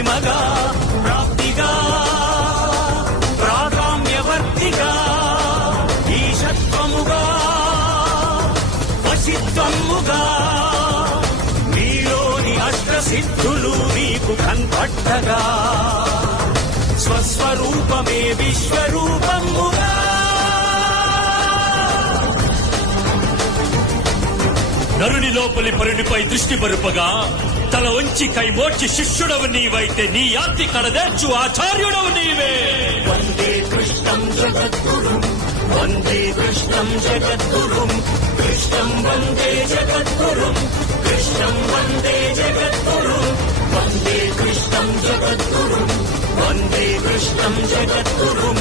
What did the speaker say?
మహిమగా ప్రాప్తిగా ప్రాగామ్యవర్తిగా ఈశత్వముగా వశిత్వముగా నీలోని అష్టసిద్ధులు నీకు కన్పట్టగా స్వస్వరూపమే విశ్వరూపముగా నరుని లోపలి పరునిపై దృష్టి బరుపగా తల వంచి కైమోర్చి శిష్యుడవు నీవైతే నీ యాత్రి కడదేర్చు ఆచార్యుడవు నీవే. వందే కృష్ణం జగద్గురుం వందే కృష్ణం జగద్గురుం కృష్ణం వందే జగద్గురుం కృష్ణం వందే జగద్గురుం వందే కృష్ణం జగద్గురుం వందే కృష్ణం జగద్గురుం